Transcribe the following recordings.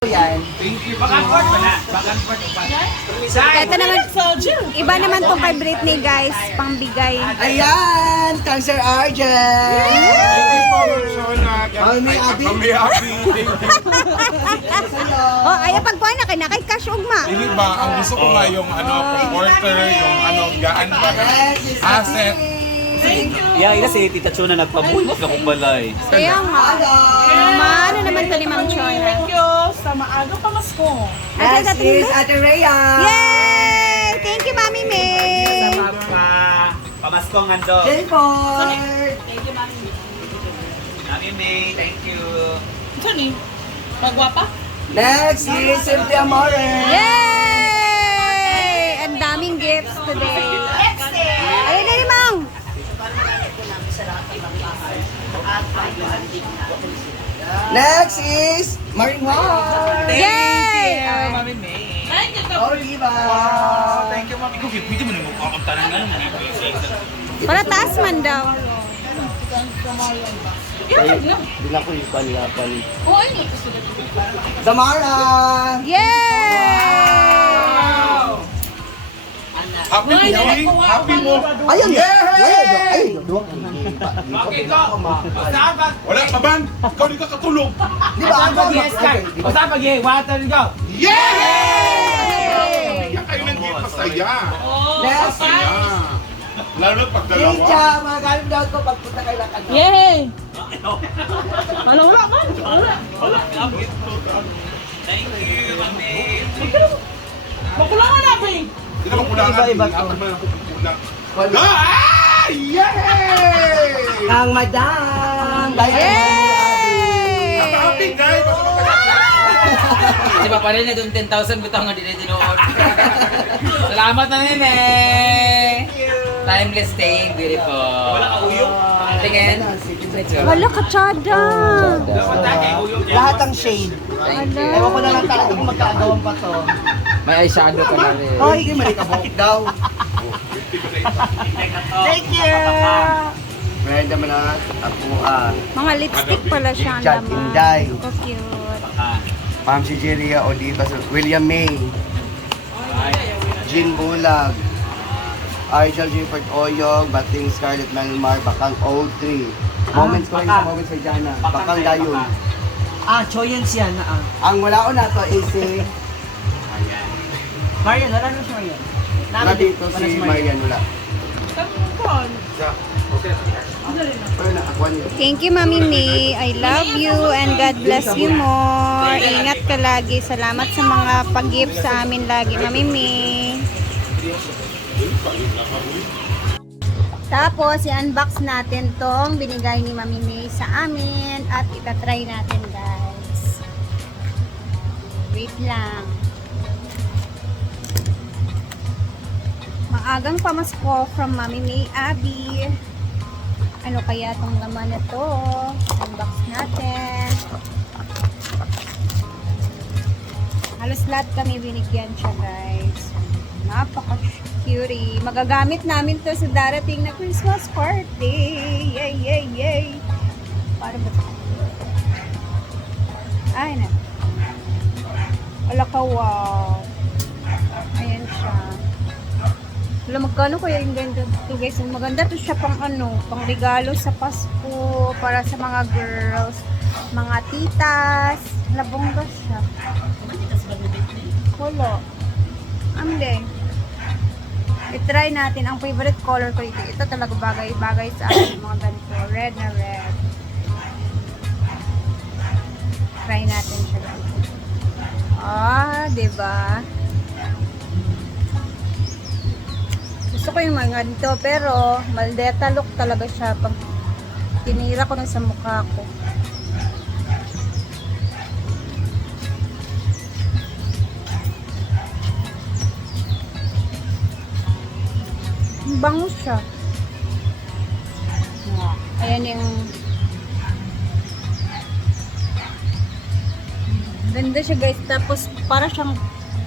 Yan. Thank you. Back-and-forth ba na? Back-and-forth ba? Ito naman, iba naman tong kay Britney guys, pangbigay. Ayan! Cancer Argent! Thank you po, Shona. Mami Abi. Mami Abi. Oh, ayaw pagkuhan na kay nakay cash ugma. Hindi ba, ang gusto ko nga yung porter, yung gaan ba na asset. Yeah, ina si Tita Chona nagpabuhos ka kung balay. Kaya nga. Maano naman to ni Ma'am Chona. Thank you sa maaga pamasko. Next is Ate Rhea. Yay! Thank you, Mami May. Pamaskong ando. Jennifer. Thank you, Mami. Mami May, thank you. Ito ni, magwapa? Next is Cynthia More. Yay! Ang daming gifts today. Ayun na ni Mang. Next is Marinwan. Yay! Mami May. Thank you, Oliva. Thank you, Mami. Kung pwede mo naman ang tanang nga naman. Para taas man daw. Oh, ini. Zamara. Yay! Happy movie. Happy movie. Ayun. Yay! Duwag. Bakit ka? Wala ka ban? Ikaw di ka katulog. Di ba? Basta pag-i, water go. Yay! Yan kayo ng game masaya. Next Masaya. Lalo pag dalawa. Ninja, mga galing daw ko pagpunta kay Lakan. Yay! Ano, wala man. Wala. Thank you, Mami. Makulangan natin. Hindi naman kulangan. Iba-iba to. Ako naman kulang. Ah! Yay! Ang madam. Dahil Yay! Happy guys! Di ba pa rin na doon 10,000 butang nga din tinuod. Salamat na nene. Timeless staying, beautiful. Wala ka uyong. Tingin. Wala ka, Chada. lahat ang shade. Ewan ko na lang talaga kung magkagawan pa to. May eyeshadow ka na rin. Oh, hindi mali ka daw. Thank you! Brenda Manas, ako Mga lipstick pala siya ang Chat laman. Inday. So cute. Pam si Jeria Oliva, William May, Jean Bulag, Arjel Gifford Oyog, Bating Scarlett Melmar, Bakang O3. Moments ko rin sa moments kay Jana. Bakang Dayon. Choyens yan. Ang wala ko na to is si Marian, wala na si Marian. na dito si Marian wala. Pero na ako niya. Thank you, Mami May. I love you and God bless you more. Ingat ka lagi. Salamat sa mga pag-gift sa amin lagi, Mami May. Tapos, i-unbox natin tong binigay ni Mami May sa amin at itatry natin, guys. Wait lang. Maagang pamasko from Mami May Abby. Ano kaya tong laman na to? Unbox natin. Halos lahat kami binigyan siya, guys. Napaka-cutie. Magagamit namin to sa darating na Christmas party. Yay, yay, yay. Para ba ito? Ay, na. Wala ka, wow. Ayan siya. Wala, magkano kaya yung ganda ito, guys? Maganda to siya pang ano, pang regalo sa Pasko, para sa mga girls, mga titas. Labongga siya. Wala. Amde. I-try natin. Ang favorite color ko ito. Ito talaga bagay sa akin. Mga ganito. Red na red. Try natin siya. Diba? Gusto ko yung mga ganito, pero maldeta look talaga siya pag tinira ko na sa mukha ko. Bango siya. Ayan yung ganda siya, guys. Tapos para siyang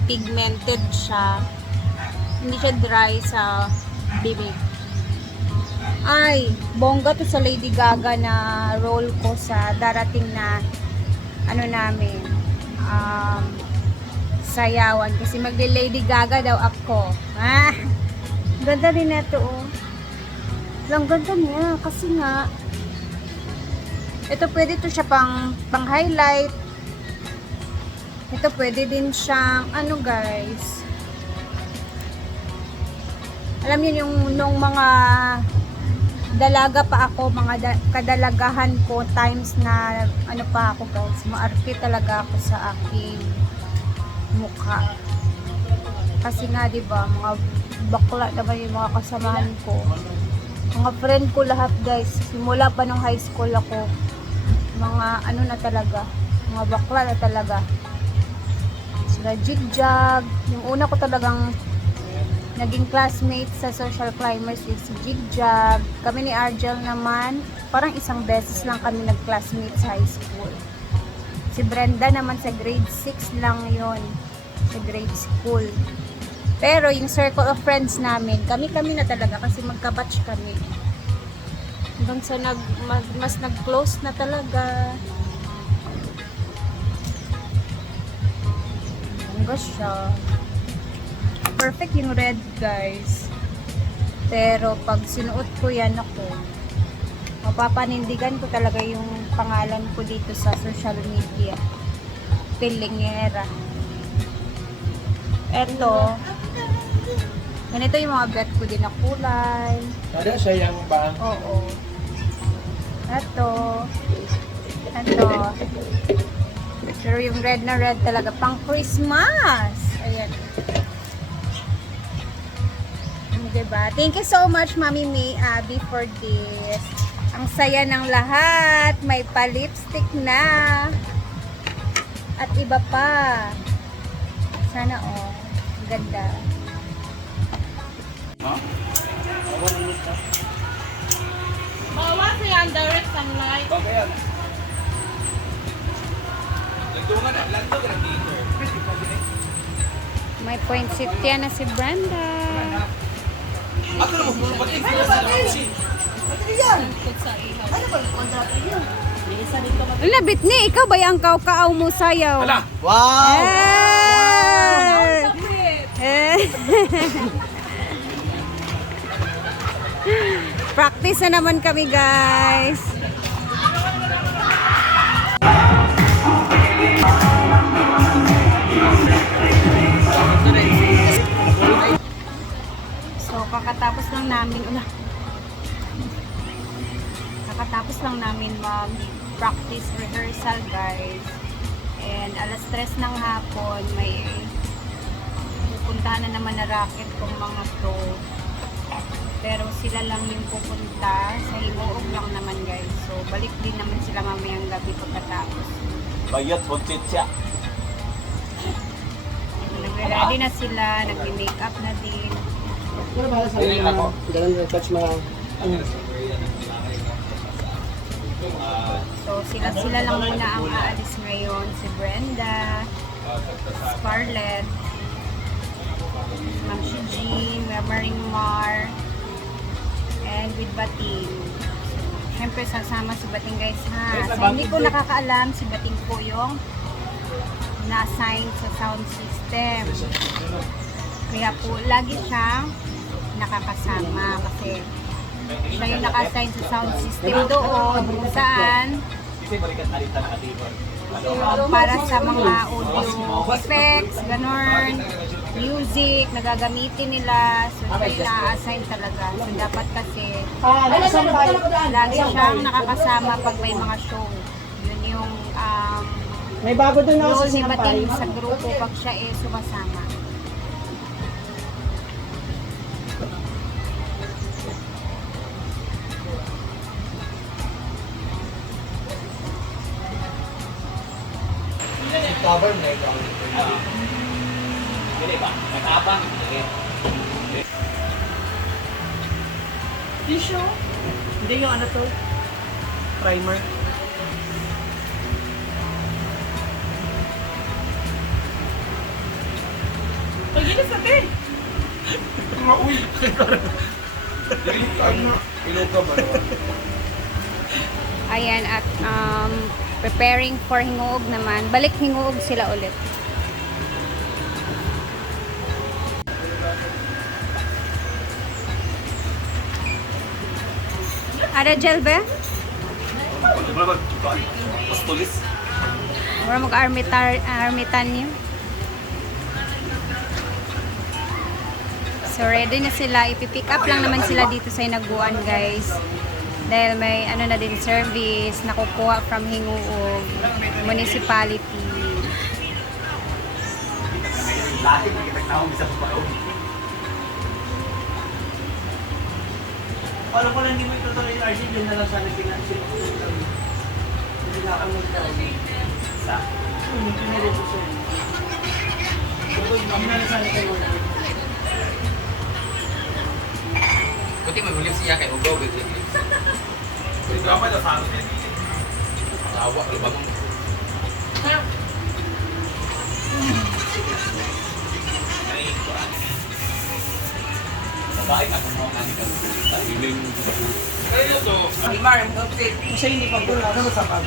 pigmented siya. Hindi siya dry sa bibig. Ay, bongga to sa Lady Gaga na role ko sa darating na ano namin, sayawan kasi magle-Lady Gaga daw ako. Ah, ganda din ito oh. Lang ganda niya kasi nga ito pwede to siya pang highlight. Ito pwede din siyang ano guys. Alam niyo yung nung mga dalaga pa ako, mga kadalagahan ko times na ano pa ako guys, maarte talaga ako sa aking mukha. Kasi nga 'di ba, mga bakla naman yung mga kasamahan ko. Mga friend ko lahat guys, simula pa nung high school ako, mga ano na talaga, mga bakla na talaga. Sila Jigjag, yung una ko talagang naging classmate sa social climbers is si Jigjag. Kami ni Argel naman, parang isang beses lang kami nag-classmate sa high school. Si Brenda naman sa grade 6 lang yon, sa grade school. Pero yung circle of friends namin, kami-kami na talaga kasi magka-batch kami. Hanggang sa mas nag-close na talaga. Hanggang siya. Perfect yung red guys. Pero pag sinuot ko yan ako, mapapanindigan ko talaga yung pangalan ko dito sa social media. Pilingera. Eto. Ganito yung mga bet ko din na kulay. Ada sayang ba? Oo. Eto. Eto. Pero yung red na red talaga pang Christmas. Ayan. Diba? Thank you so much, Mami May Abby, for this. Ang saya ng lahat. May pa-lipstick na. At iba pa. Sana oh. Ganda. Bawas yan, direct sunlight. May point safety na si Brenda. Labit ni, ikaw ba yung kaw-kaaw mo sayaw? Wow! Practice na naman kami guys. So kakatapos lang namin mag-practice rehearsal guys. And alas 3 ng hapon may pupuntahan na naman na racket kong mga to. Pero sila lang yung pupunta. Sa Himuog lang naman guys. So balik din naman sila mamayang gabi pagkatapos. Bayat puntit siya. Nagre-ready na sila. Nag-makeup na din. Ano ba sa mga ganun touch mga So sila lang muna ang aalis ngayon. Si Brenda, Scarlett, Ma'am Jean, Maring Mar, and with Bating. Siyempre sasama si Bating guys ha. So hindi ko nakakaalam, si Bating po yung na-assign sa sound system. Kaya po lagi siyang nakakasama kasi siya yung naka-assign sa sound system doon kung saan para sa mga audio effects, ganun, music, nagagamitin nila. So, siya yung na-assign talaga. So, dapat kasi lagi siyang nakakasama pag may mga show. Yun yung May bago doon ako role sa ni Bating Sinampay. sa grupo pag siya sumasama. cover na ikaw? Hindi ba? Matabang. Tissue? Hindi yung ano to? Primer. Pagilis natin. Uy! Dilitan na. Ilo ka ba naman? Ayan, at Preparing for hinguog naman. Balik hinguog sila ulit. Ada gel ba? Or mag-armitan niyo. So ready na sila. Ipipick up lang naman sila dito sa Hinaguan, guys. Dahil may ano na din service nakukuha from Hinguog Municipality. Alam ko lang hindi mo itutuloy yung RC, yun na lang sana pinansin ko. Hindi na kami magtawag. Sa? Hindi pinarito siya. Hindi na lang sana kayo. Buti mag-live siya kay Ugo. Dapat na sa akin. Tawa, bagong. Babae na kung mga kanina. Hiling. Kaya to. Imar, update. Kasi hindi pa po lang sa pag.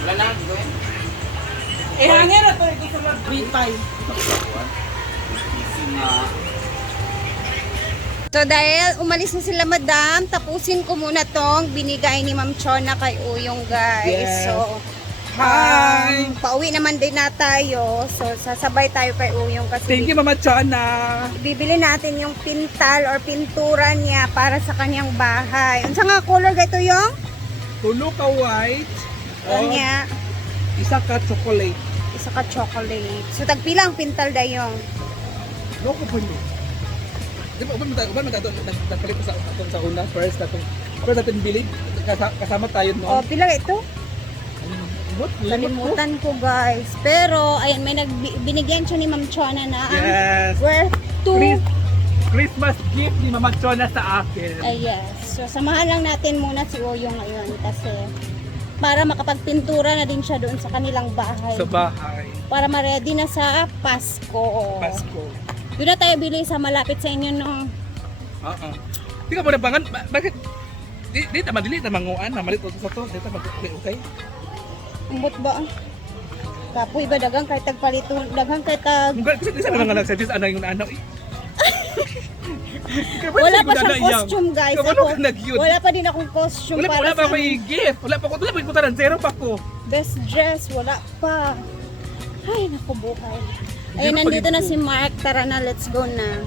Wala na, di ko yan. Eh, hangin na to. Ito sa mga free time. So dahil umalis na sila madam, tapusin ko muna tong binigay ni Ma'am Chona kay Uyong, guys. Yes. So Hi! pauwi naman din na tayo. So sasabay tayo kay Uyong kasi Thank you, Mama Chona. bibili natin yung pintal or pintura niya para sa kanyang bahay. Unsa nga color gaito yung? Tulo ka white. Kanya, Isa ka chocolate. isa ka chocolate. So tagpila ang pintal dayong. Loko po nyo. Di ba, uban nagpalit sa una, first natin bilig, kasama tayo O, noon. pila ito? What? Kalimutan ko, guys. Pero, ayan, may binigyan siya ni Ma'am Chona na ang Yes. worth 2. Christmas gift ni Mama Chona sa akin. Yes. So, samahan lang natin muna si Uyong ngayon kasi para makapagpintura na din siya doon sa kanilang bahay. Sa bahay. Para ma-ready na sa Pasko. Pasko. Doon na tayo bili sa malapit sa inyo nung Oo. Di ka mo na bangan, bakit? Di ta madili na manguan, na malit sa to, di ta okay. umbot ba? Kapoy ba dagang kahit tagpalito, dagang kahit tag... Kasi di sa mga nag-suggest ano yung ano. Wala pa siyang costume, guys. Ako, Wala pa din akong costume wala para pa sa may gift. Wala pa ko, wala pa ko tanan, zero pa ko. best dress. Wala pa. Ay, naku, buhay. Ayun, Hindi nandito pa na rin si Mark. Tara na, let's go na.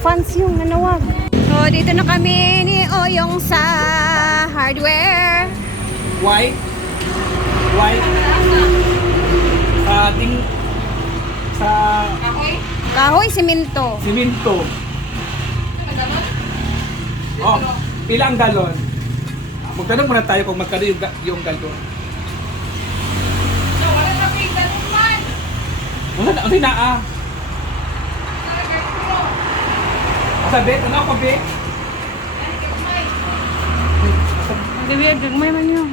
Fans yung nanawag. So, dito na kami ni Oyong sa hardware. White. Sa Kahoy, simento. siminto. Oh, ilang galon? Magtanong muna tayo kung magkano yung galon. Wala na, okay na ah. Sabi, ano ako, Be? Gabi, gagmay man yun.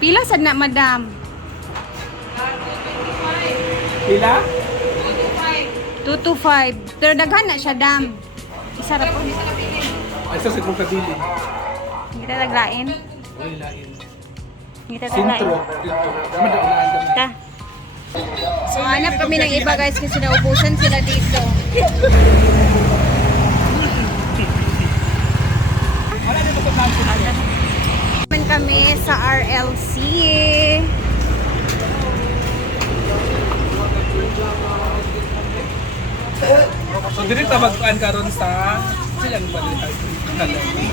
Pila sad na, madam? Pila? 2 to 5. Pero daghan na siya, dam. Isa na po. Ay, sa sigmong kabili. Hindi ka taglain. Wala lain. Hindi ka taglain. Sintro. Dito. Naman daw unahan kami. Ta. So, hanap kami ng iba, guys, kasi naubusan sila dito. Wala din ito namin. Naman kami sa RLC. So, dito mag-aan karon sa silang balihan.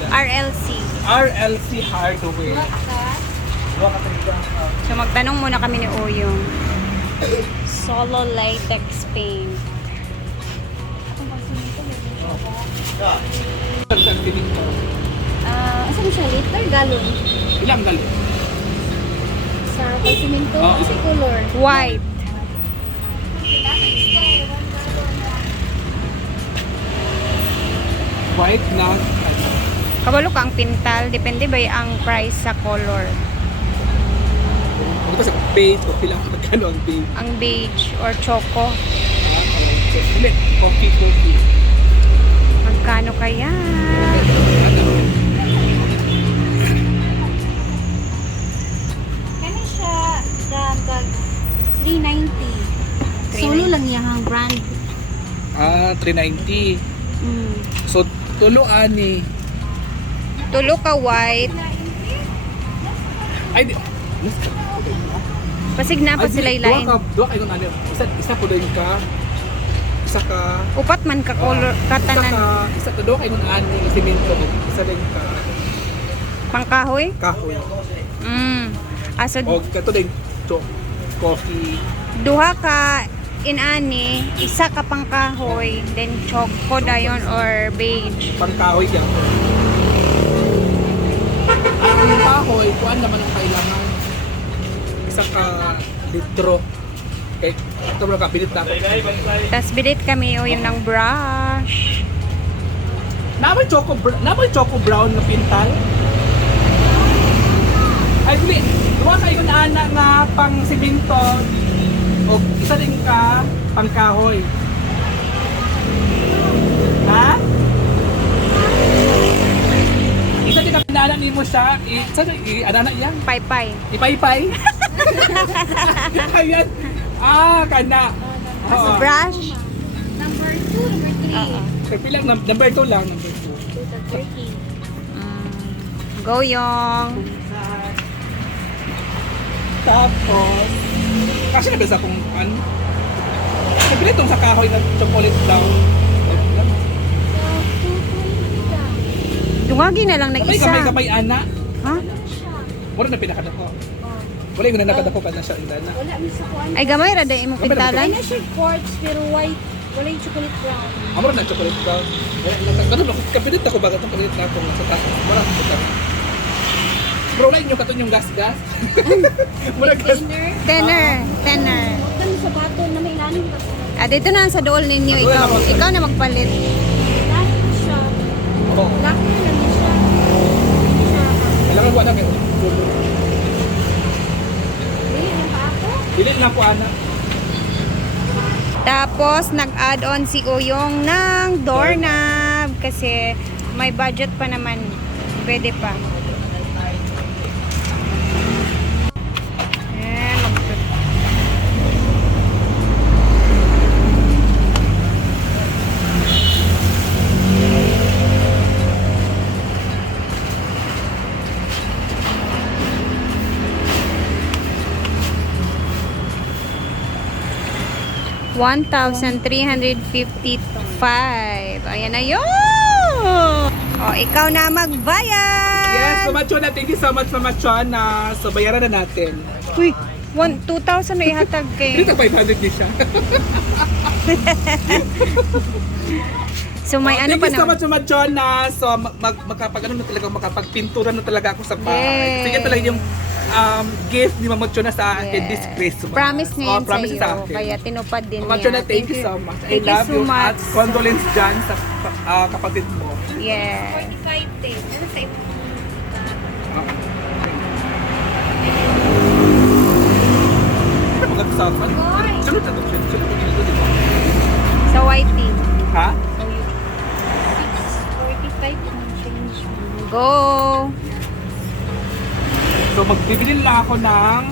RLC. RLC Hardware. So, magtanong muna kami ni Oyong. Solo latex paint. Asan siya? Liter? Galon? Ilang galon? Sa pagsiminto? Oo. Kasi color? White. White na. Kabalo ka ang pintal. Depende ba ang price sa color? Ano sa paint o pila magkano ang paint? Ang beige or choco. Hindi, coffee. Magkano kaya? kag 390. Solo lang yang brand. 390. Mm. So, tulo ani. Tulo ka white. Ay, di. Pasig na pa sila ilain. Duha kayo ano. Isa po din ka. Isa ka. Upat man ka color katanan. Isa ka duha kayo ani simento. Isa din ka Pangkahoy? kahoy. Aso O kato din coffee. duha ka inani, isa ka pangkahoy, then choco dayon or beige. Pangkahoy yan. Ang kahoy, kuan naman ang kailangan. Isa ka litro. Okay, ito mo kapilit na ako. Tas bilit kami o yung ng brush. Namoy choco brown na pintal. Ay, dili. Duha kayo na ana nga pang simento. O isa din ka pang kahoy. Ha? Isa din ka pinala ni mo siya. Isa din, ana yan. Paypay. Ipaypay. Ayan. Kana. Oo. Brush. Number 2, number 3. Oo. Kapilang number 2 lang. Number 2. 2 to 30. Goyong. Tapos, kasi na ba sa kung ano? Nabili itong sa kahoy ng chocolate brown. Dungagi na lang nag-isa. Kamay ana. Ha? Wala na pinakadako. Wala yung nakadako ka na siya indana. Wala, misa ko ano. Ay gamay ra day imong pintalan. Wala siya quartz, pero white. Wala yung chocolate brown. Amo na chocolate brown. Kanon ako kapilit ako baga itong kapilit na ako sa taas. Wala ko ito. Bro, lain yung katon yung gas-gas. Wala gas. Dinner. Tenner. Ganun sa bato na may ilalim ba? Dito na sa dool ninyo ikaw. Ikaw na magpalit. Lahat siya. Oo. Black lang siya. Kailangan ko na kayo. Dili na pa ako. Dili na po ana. Tapos nag-add-on si Uyong ng doorknob kasi may budget pa naman. Pwede pa. Ayan, $1,355. Ayan na yun! O, ikaw na magbayad! Yes, so Machona, thank you so much sa Machona. So bayaran na natin. Uy, 2,000 na ihatag Dito kay. 500 din siya. So may ano pa Thank you so na. much sa Machona. So makapag-ano na talaga, makapagpintura na talaga ako sa bahay. Yes. Sige talaga yung gift ni Mama Machona sa akin Yes. this Christmas. Promise niya yun promise sa sa iyo. akin. Kaya tinupad din Mama Machona, niya. thank you so much. I Thank you love so you. much. At condolence dyan sa kapatid mo. Yeah. 45 days. Ano sa ito? Pag-usapan. Sunod na ito. Sunod na ito. Sa YT. Ha? 45 ang change. Go! So magbibili lang ako ng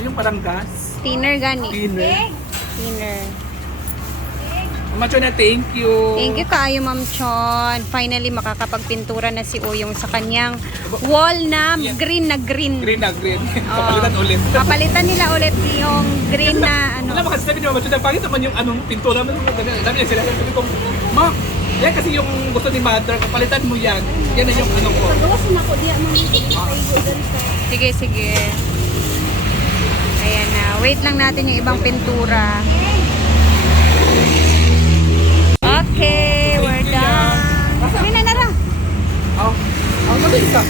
yung parang gas. Thinner gani. Dinner. Thinner. Mama Chona, thank you. Thank you kaayo, Ma'am Chon. Finally, makakapagpintura na si Uyong sa kanyang wall na green na green. Green na green. Papalitan ulit. Papalitan nila ulit yung green na ano. Alam mo kasi sabi ni Mama Chona, bakit naman yung anong pintura mo? Dami yan sila. Sabi ko, Ma, yan kasi yung gusto ni Mother, kapalitan mo yan. Yan na yung ano ko. Pagawas na ako diya man sa dun sa Sige, sige. Ayan na. Wait lang natin yung ibang pintura. Okay, we're done. Hindi na nara. Ano isa?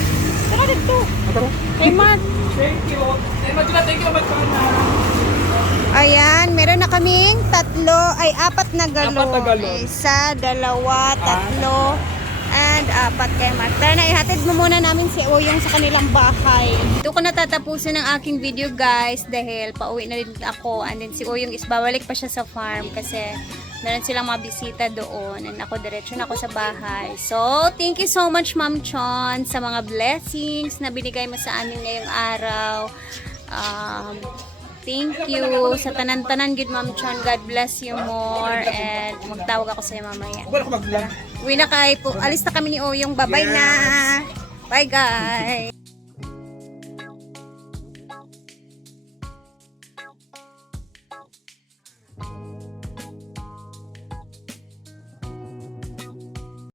Tara dito. Tara. Kay Mark. Thank you. Mama Chona, thank you, Mama Chona. Ayan, meron na kaming apat na galon. Apat na galon. Isa, dalawa, tatlo, and apat kay Mark. Tara na, ihatid mo muna namin si Uyong sa kanilang bahay. Dito ko natatapusin ang aking video, guys, dahil pauwi na rin ako. And then si Uyong is babalik pa siya sa farm kasi meron silang mga bisita doon. And ako, diretso na ako sa bahay. So, thank you so much, Ma'am Chon, sa mga blessings na binigay mo sa amin ngayong araw. Thank you sa tanan-tanan gid Ma'am Chan. God bless you more and magtawag ako sa iyo mamaya. Wala ko mag-vlog. Uwi na kay po. Alis na kami ni Oyong. Bye-bye na. Bye guys.